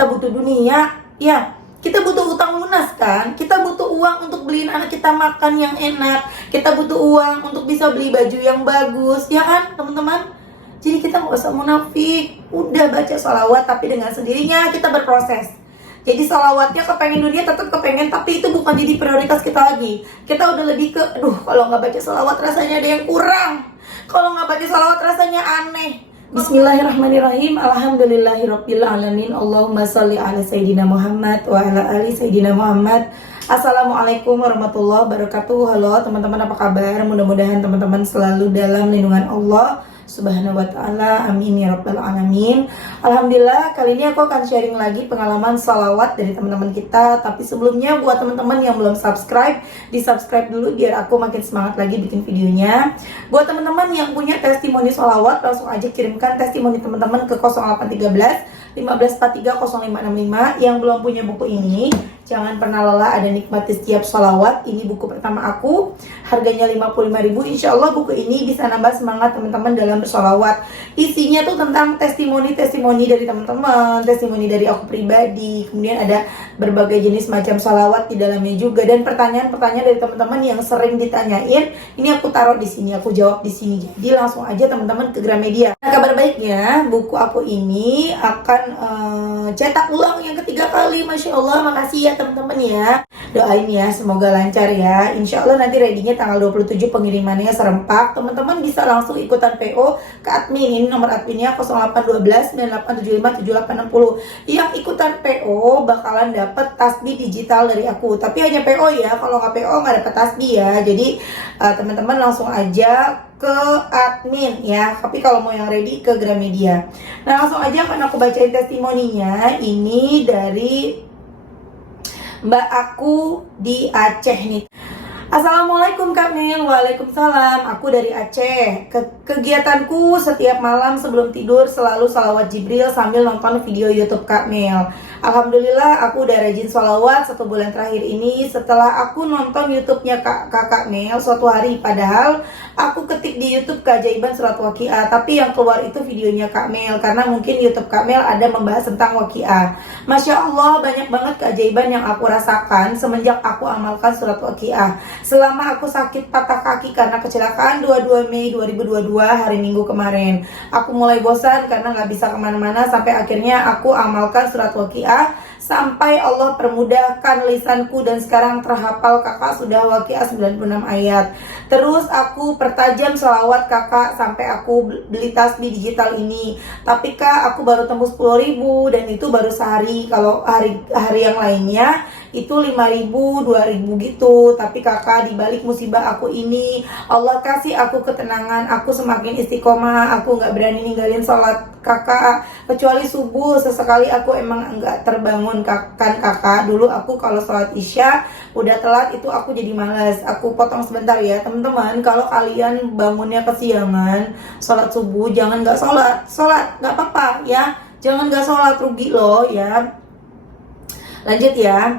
kita butuh dunia, ya kita butuh utang lunas kan, kita butuh uang untuk beliin anak kita makan yang enak, kita butuh uang untuk bisa beli baju yang bagus, ya kan teman-teman? Jadi kita nggak usah munafik, udah baca sholawat tapi dengan sendirinya kita berproses. Jadi sholawatnya kepengen dunia tetap kepengen, tapi itu bukan jadi prioritas kita lagi. Kita udah lebih ke, aduh kalau nggak baca sholawat rasanya ada yang kurang, kalau nggak baca sholawat rasanya aneh. Bismillahirrahmanirrahim. Alhamdulillahirabbil alamin. Allahumma shalli ala sayyidina Muhammad wa ala ali sayyidina Muhammad. Assalamualaikum warahmatullahi wabarakatuh. Halo teman-teman, apa kabar? Mudah-mudahan teman-teman selalu dalam lindungan Allah Subhanahu wa ta'ala, amin ya rabbal alamin. Alhamdulillah, kali ini aku akan sharing lagi pengalaman sholawat dari teman-teman kita. Tapi sebelumnya buat teman-teman yang belum subscribe, di subscribe dulu biar aku makin semangat lagi bikin videonya. Buat teman-teman yang punya testimoni sholawat, langsung aja kirimkan testimoni teman-teman ke 0813 1543 0565. Yang belum punya buku ini, jangan pernah lelah, ada nikmati setiap sholawat. Ini buku pertama aku, harganya 55.000. Insya Allah buku ini bisa nambah semangat teman-teman dalam bersolawat. Isinya tuh tentang testimoni-testimoni dari teman-teman, testimoni dari aku pribadi. Kemudian ada berbagai jenis macam sholawat di dalamnya juga, dan pertanyaan-pertanyaan dari teman-teman yang sering ditanyain. Ini aku taruh di sini, aku jawab di sini. Jadi langsung aja teman-teman ke Gramedia. Nah, kabar baiknya buku aku ini akan cetak ulang yang ketiga kali. Masya Allah, makasih ya teman-teman ya. Doain ya, semoga lancar ya. Insya Allah nanti ready-nya tanggal 27 pengirimannya serempak. Teman-teman bisa langsung ikutan PO ke admin. Ini nomor adminnya 0812 9875 7860. Yang ikutan PO bakalan dapat tasbih digital dari aku. Tapi hanya PO ya, kalau nggak PO nggak dapat tasbih ya. Jadi teman-teman langsung aja ke admin ya. Tapi kalau mau yang ready ke Gramedia. Nah, langsung aja kan aku bacain testimoninya. Ini dari Mbak aku di Aceh nih. Assalamualaikum Kak Mil. Waalaikumsalam. Aku dari Aceh. Kegiatanku setiap malam sebelum tidur selalu sholawat Jibril sambil nonton video YouTube Kak Mil. Alhamdulillah aku udah rajin sholawat 1 bulan terakhir ini setelah aku nonton YouTube-nya Kakak Mil suatu hari. Padahal aku ketik di YouTube keajaiban surat Waqiah, tapi yang keluar itu videonya Kak Mil, karena mungkin YouTube Kak Mil ada membahas tentang Waqiah. Masya Allah, banyak banget keajaiban yang aku rasakan semenjak aku amalkan surat Waqiah. Selama aku sakit patah kaki karena kecelakaan 22 Mei 2022 hari Minggu kemarin, aku mulai bosan karena gak bisa kemana-mana, sampai akhirnya aku amalkan surat Waqiah sampai Allah permudahkan lisanku dan sekarang terhafal Kakak sudah Waqiah 96 ayat. Terus aku pertajam sholawat Kakak sampai aku beli tasbih digital ini. Tapi Kak, aku baru tembus 10.000 dan itu baru sehari. Kalau hari yang lainnya itu 5.000, 2.000 gitu. Tapi Kakak, di balik musibah aku ini, Allah kasih aku ketenangan, aku semakin istiqomah, aku gak berani ninggalin sholat Kakak kecuali subuh. Sesekali aku emang enggak terbangun kan Kakak. Dulu aku kalau sholat isya udah telat itu aku jadi malas. Aku potong sebentar ya teman-teman. Kalau kalian bangunnya kesiangan sholat subuh, jangan gak sholat gak apa-apa ya. Jangan gak sholat, rugi loh ya. Lanjut ya.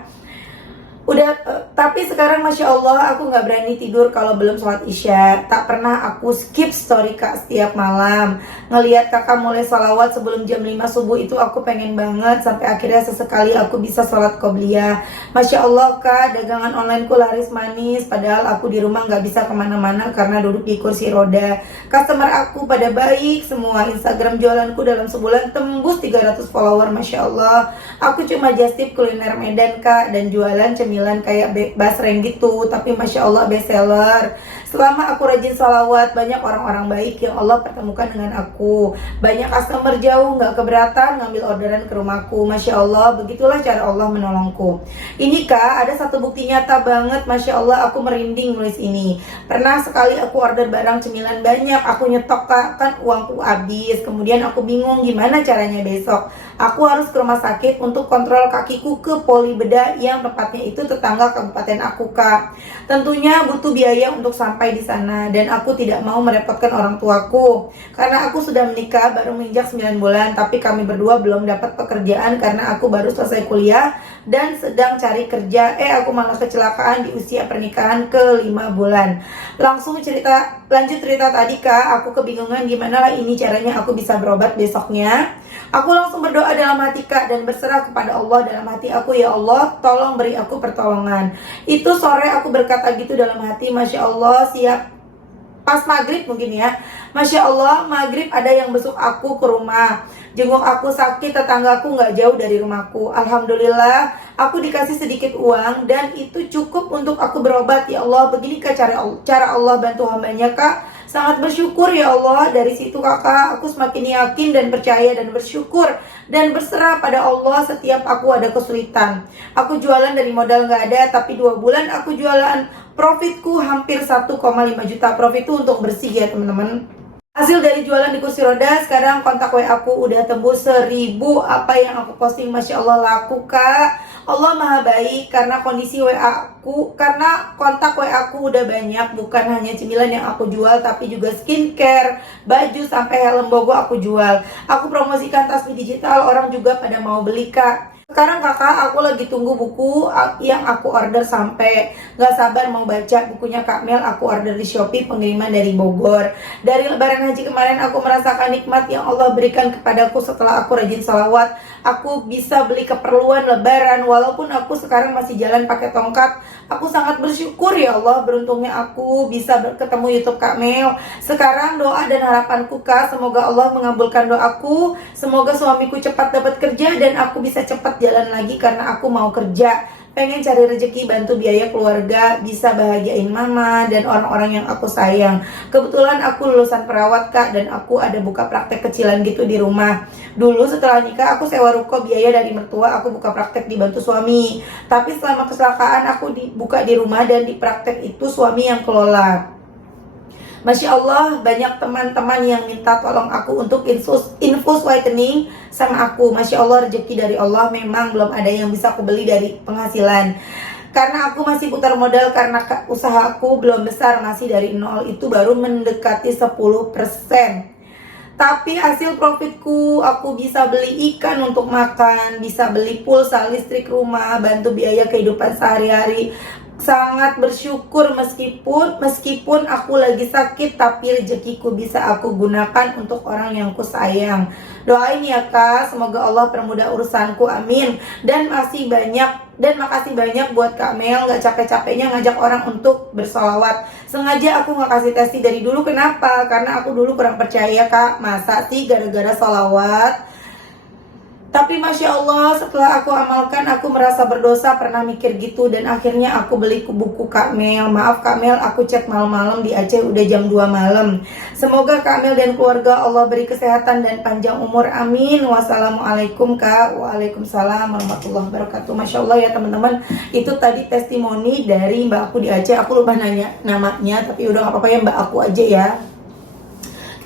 Tapi sekarang Masya Allah aku gak berani tidur kalau belum sholat isya. Tak pernah aku skip story Kak setiap malam. Ngelihat Kakak mulai sholawat sebelum jam 5 subuh itu aku pengen banget. Sampai akhirnya sesekali aku bisa sholat qobliyah. Masya Allah Kak, dagangan onlineku laris manis. Padahal aku di rumah gak bisa kemana-mana karena duduk di kursi roda. Customer aku pada baik semua. Instagram jualanku dalam sebulan tembus 300 follower. Masya Allah. Aku cuma just tip kuliner Medan Kak, dan jualan cemilan kayak basreng gitu, tapi Masya Allah bestseller. Selama aku rajin sholawat, banyak orang-orang baik yang Allah pertemukan dengan aku. Banyak customer jauh gak keberatan ngambil orderan ke rumahku. Masya Allah, begitulah cara Allah menolongku. Ini Kak, ada satu bukti nyata banget. Masya Allah, aku merinding nulis ini. Pernah sekali aku order barang cemilan banyak, aku nyetok Kak, kan uangku habis. Kemudian aku bingung gimana caranya besok. Aku harus ke rumah sakit untuk kontrol kakiku ke poli bedah yang tepatnya itu tetangga kabupaten aku Kak. Tentunya butuh biaya untuk sampai di sana, dan aku tidak mau merepotkan orang tuaku karena aku sudah menikah baru menginjak 9 bulan. Tapi kami berdua belum dapat pekerjaan karena aku baru selesai kuliah dan sedang cari kerja. Aku malah kecelakaan di usia pernikahan ke 5 bulan. Lanjut cerita tadi Kak, aku kebingungan gimana lah ini caranya aku bisa berobat besoknya. Aku langsung berdoa dalam hati Kak dan berserah kepada Allah dalam hati aku, ya Allah tolong beri aku pertolongan. Itu sore aku berkata gitu dalam hati, Masya Allah, siap pas maghrib mungkin ya. Masya Allah, maghrib ada yang besuk aku ke rumah, jenguk aku sakit, tetanggaku gak jauh dari rumahku. Alhamdulillah aku dikasih sedikit uang dan itu cukup untuk aku berobat. Ya Allah, beginikah cara Allah bantu hambanya Kak? Sangat bersyukur ya Allah. Dari situ kakak aku semakin yakin dan percaya dan bersyukur dan berserah pada Allah setiap aku ada kesulitan. Aku jualan dari modal gak ada, tapi 2 bulan aku jualan, profitku hampir 1,5 juta. Profit itu untuk bersih ya teman-teman. Hasil dari jualan di kursi roda, sekarang kontak WA aku udah tembus 1000. Apa yang aku posting Masya Allah laku Kak. Allah maha baik karena kondisi WA aku, karena kontak WA aku udah banyak. Bukan hanya cemilan yang aku jual, tapi juga skincare, baju, sampai helm Bogo aku jual. Aku promosikan tasbih digital, orang juga pada mau beli Kak. Sekarang kakak, aku lagi tunggu buku yang aku order sampai gak sabar mau baca bukunya Kak Mel. Aku order di Shopee, pengiriman dari Bogor. Dari lebaran haji kemarin aku merasakan nikmat yang Allah berikan kepadaku setelah aku rajin salawat. Aku bisa beli keperluan lebaran walaupun aku sekarang masih jalan pakai tongkat. Aku sangat bersyukur ya Allah, beruntungnya aku bisa ketemu YouTube Kak Mel. Sekarang doa dan harapanku Kak, semoga Allah mengabulkan doaku. Semoga suamiku cepat dapat kerja dan aku bisa cepat jalan lagi karena aku mau kerja. Pengen cari rezeki, bantu biaya keluarga, bisa bahagiain mama dan orang-orang yang aku sayang. Kebetulan aku lulusan perawat Kak, dan aku ada buka praktek kecilan gitu di rumah. Dulu setelah nikah aku sewa ruko, biaya dari mertua, aku buka praktek dibantu suami. Tapi selama kecelakaan aku buka di rumah dan di praktek itu suami yang kelola. Masya Allah, banyak teman-teman yang minta tolong aku untuk infus whitening sama aku. Masya Allah, rezeki dari Allah. Memang belum ada yang bisa aku beli dari penghasilan, karena aku masih putar modal, karena usaha aku belum besar, masih dari nol. Itu baru mendekati 10%. Tapi hasil profitku, aku bisa beli ikan untuk makan, bisa beli pulsa listrik rumah, bantu biaya kehidupan sehari-hari. Sangat bersyukur meskipun aku lagi sakit, tapi rezekiku bisa aku gunakan untuk orang yang ku sayang. Doain ya Kak, semoga Allah permudah urusanku, amin. Dan makasih banyak buat Kak Mel, gak capek-capeknya ngajak orang untuk bersolawat. Sengaja aku gak kasih testi dari dulu, kenapa? Karena aku dulu kurang percaya Kak, masa sih gara-gara solawat. Tapi Masya Allah, setelah aku amalkan, aku merasa berdosa pernah mikir gitu. Dan akhirnya aku beli buku Kak Mel. Maaf Kak Mel, aku chat malam-malam di Aceh udah jam 2 malam. Semoga Kak Mel dan keluarga Allah beri kesehatan dan panjang umur, amin. Wassalamualaikum Kak. Waalaikumsalam warahmatullahi wabarakatuh. Masya Allah ya teman-teman, itu tadi testimoni dari mbak aku di Aceh. Aku lupa nanya namanya, tapi udah gak apa-apa ya, mbak aku aja ya.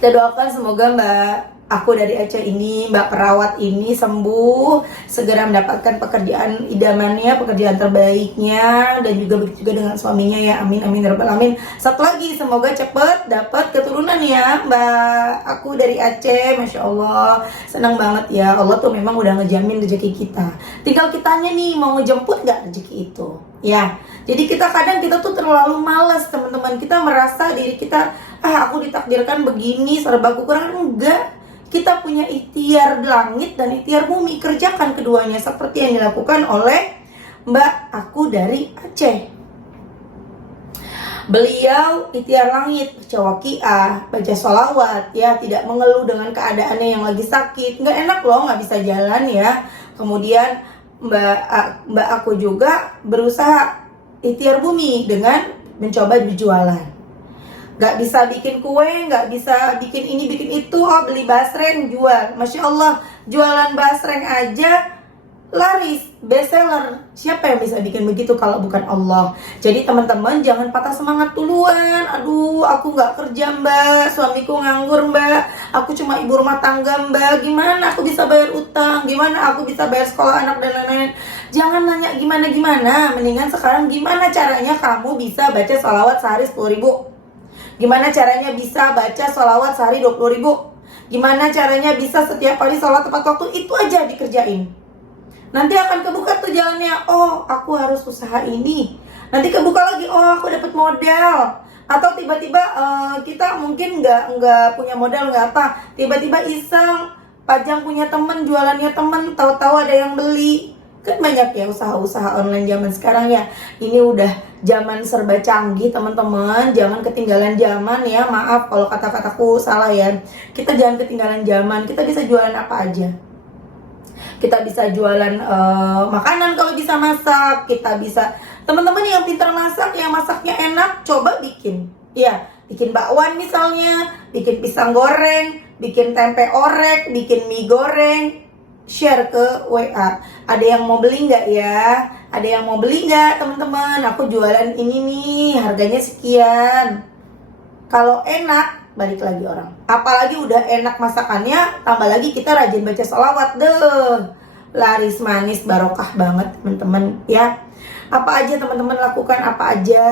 Kita doakan semoga mbak aku dari Aceh ini, mbak perawat ini sembuh, segera mendapatkan pekerjaan idamannya, pekerjaan terbaiknya, dan juga begitu juga dengan suaminya ya, amin amin ya rabbal alamin. Satu lagi, semoga cepet dapat keturunan ya mbak aku dari Aceh. Masya Allah, senang banget ya, Allah tuh memang udah ngejamin rezeki kita, tinggal kitanya nih mau ngejemput gak rezeki itu ya. Jadi kadang kita tuh terlalu malas teman-teman, kita merasa diri kita, aku ditakdirkan begini, serba kekurangan. Enggak, kita punya ikhtiar langit dan ikhtiar bumi, kerjakan keduanya seperti yang dilakukan oleh mbak aku dari Aceh. Beliau ikhtiar langit, baca waqiah, baca sholawat ya, tidak mengeluh dengan keadaannya yang lagi sakit. Nggak enak loh, nggak bisa jalan ya. Kemudian mbak aku juga berusaha ikhtiar bumi dengan mencoba berjualan. Gak bisa bikin kue, gak bisa bikin ini, bikin itu, beli basreng, jual. Masya Allah, jualan basreng aja laris, bestseller. Siapa yang bisa bikin begitu kalau bukan Allah? Jadi teman-teman jangan patah semangat duluan. Aduh, aku gak kerja mbak, suamiku nganggur mbak, aku cuma ibu rumah tangga mbak, gimana aku bisa bayar utang, gimana aku bisa bayar sekolah anak dan lain-lain. Jangan nanya gimana-gimana, mendingan sekarang gimana caranya kamu bisa baca sholawat sehari 10.000. Gimana caranya bisa baca sholawat sehari 20.000? Gimana caranya bisa setiap hari sholat tepat waktu? Itu aja dikerjain. Nanti akan kebuka tuh jalannya, oh aku harus usaha ini. Nanti kebuka lagi, oh aku dapat modal. Atau tiba-tiba kita mungkin nggak punya modal, nggak apa, tiba-tiba iseng pajang punya temen, jualannya temen, tahu-tahu ada yang beli. Kan banyak ya usaha-usaha online zaman sekarang ya. Ini udah zaman serba canggih teman-teman. Jangan ketinggalan zaman ya. Maaf kalau kata-kataku salah ya. Kita jangan ketinggalan zaman. Kita bisa jualan apa aja. Kita bisa jualan makanan kalau bisa masak. Kita bisa, teman-teman yang pintar masak, yang masaknya enak, coba bikin. Ya, bikin bakwan misalnya, bikin pisang goreng, bikin tempe orek, bikin mie goreng. Share ke WA. Ada yang mau beli nggak ya? Ada yang mau beli nggak teman-teman? Aku jualan ini nih, harganya sekian. Kalau enak, balik lagi orang. Apalagi udah enak masakannya, tambah lagi kita rajin baca sholawat deh. Laris manis barokah banget teman-teman ya. Apa aja teman-teman lakukan, apa aja,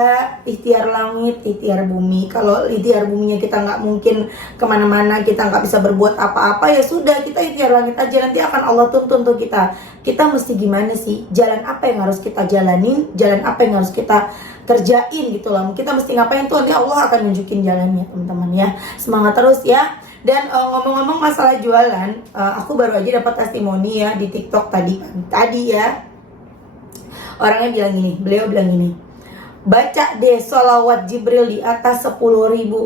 ikhtiar langit, ikhtiar bumi. Kalau ikhtiar buminya kita nggak mungkin kemana-mana, kita nggak bisa berbuat apa-apa, ya sudah, kita ikhtiar langit aja. Nanti akan Allah tuntun tuh kita. Kita mesti gimana sih? Jalan apa yang harus kita jalanin? Jalan apa yang harus kita kerjain gitu loh. Kita mesti ngapain tuh, nanti Allah akan nunjukin jalannya teman-teman ya. Semangat terus ya. Dan ngomong-ngomong masalah jualan, aku baru aja dapat testimoni ya di TikTok tadi ya. Orangnya beliau bilang gini, baca deh sholawat Jibril di atas 10.000,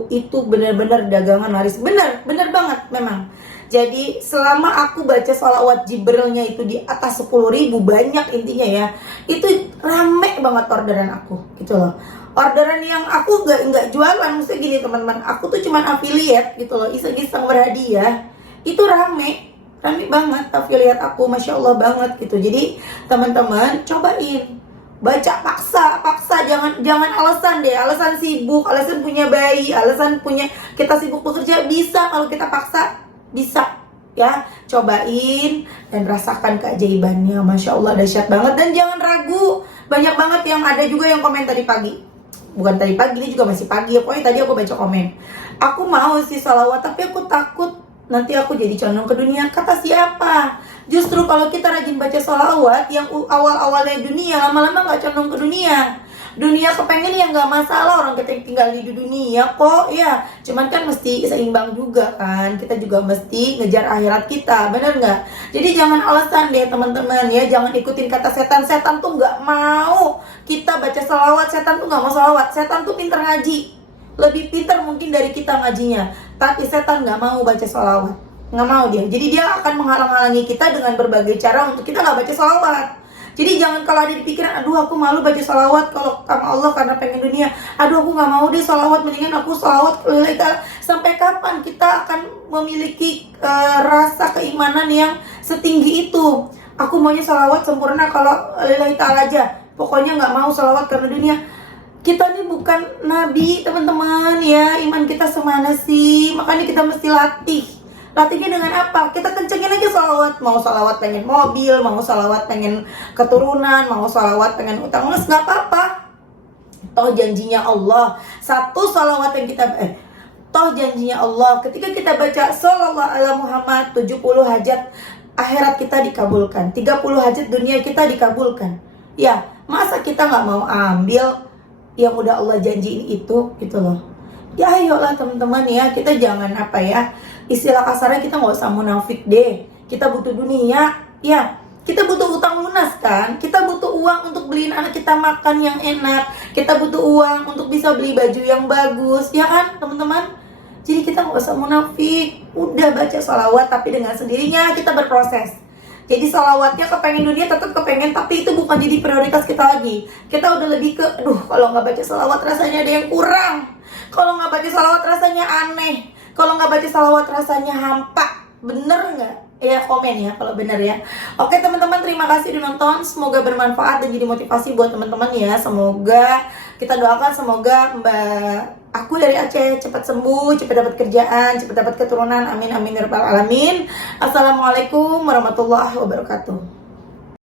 itu benar-benar dagangan laris. Bener banget memang. Jadi selama aku baca sholawat Jibrilnya itu di atas 10.000, banyak intinya ya, itu rame banget orderan aku gitu loh. Orderan yang aku nggak jualan, maksudnya gini teman-teman, aku tuh cuman affiliate gitu loh, iseng-iseng berhadiah, itu rame banget affiliate aku, masya Allah banget gitu. Jadi teman-teman cobain baca, paksa, jangan alasan deh, alasan sibuk, alasan punya bayi, alasan punya kita sibuk bekerja. Bisa kalau kita paksa, bisa ya. Cobain dan rasakan keajaibannya, masya Allah dahsyat banget. Dan jangan ragu, banyak banget yang ada juga yang komen tadi pagi, bukan tadi pagi, ini juga masih pagi ya, pokoknya tadi aku baca komen, aku mau sih salawat tapi aku takut nanti aku jadi condong ke dunia. Kata siapa? Justru kalau kita rajin baca sholawat, yang awal-awalnya dunia, lama-lama gak condong ke dunia. Dunia kepengen ya gak masalah, orang kita tinggal di dunia kok ya. Cuman kan mesti seimbang juga kan, kita juga mesti ngejar akhirat kita, bener gak? Jadi jangan alasan deh teman-teman ya, jangan ikutin kata setan. Setan tuh gak mau kita baca sholawat, setan tuh gak mau sholawat. Setan tuh pinter ngaji, lebih pintar mungkin dari kita ngajinya, tapi setan nggak mau baca sholawat, nggak mau dia. Jadi dia akan menghalang-halangi kita dengan berbagai cara untuk kita nggak baca sholawat. Jadi jangan kalau ada di pikiran, aduh aku malu baca sholawat kalau sama Allah karena pengen dunia, aduh aku nggak mau deh sholawat, mendingan aku sholawat lillahi ta'ala. Sampai kapan kita akan memiliki rasa keimanan yang setinggi itu? Aku maunya sholawat sempurna kalau lillahi ta'ala aja, pokoknya nggak mau sholawat karena dunia. Kita ini bukan nabi teman-teman ya, iman kita semana sih? Makanya kita mesti latih. Latihnya dengan apa? Kita kencengin aja sholawat. Mau sholawat pengen mobil, mau sholawat pengen keturunan, mau sholawat pengen utang lunas, gak apa-apa. Toh janjinya Allah, satu sholawat yang kita toh janjinya Allah, ketika kita baca shollallahu ala Muhammad, 70 hajat akhirat kita dikabulkan, 30 hajat dunia kita dikabulkan. Ya, masa kita gak mau ambil yang udah Allah janjiin itu gitu loh. Ya ayolah teman-teman ya, kita jangan apa ya, istilah kasarnya kita nggak usah munafik deh. Kita butuh dunia ya, kita butuh utang lunas kan, kita butuh uang untuk beliin anak kita makan yang enak, kita butuh uang untuk bisa beli baju yang bagus ya kan teman-teman. Jadi kita nggak usah munafik, udah baca sholawat tapi dengan sendirinya kita berproses. Jadi sholawatnya kepengen dunia, tetap kepengen, tapi itu bukan jadi prioritas kita lagi. Kita udah lebih ke, aduh kalau nggak baca sholawat rasanya ada yang kurang. Kalau nggak baca sholawat rasanya aneh. Kalau nggak baca sholawat rasanya hampa. Bener nggak? Ya komen ya kalau bener ya. Oke teman-teman, terima kasih udah nonton. Semoga bermanfaat dan jadi motivasi buat teman-teman ya. Semoga kita doakan, semoga aku dari Aceh cepat sembuh, cepat dapat kerjaan, cepat dapat keturunan. Amin amin ya rabbal alamin. Assalamualaikum warahmatullahi wabarakatuh.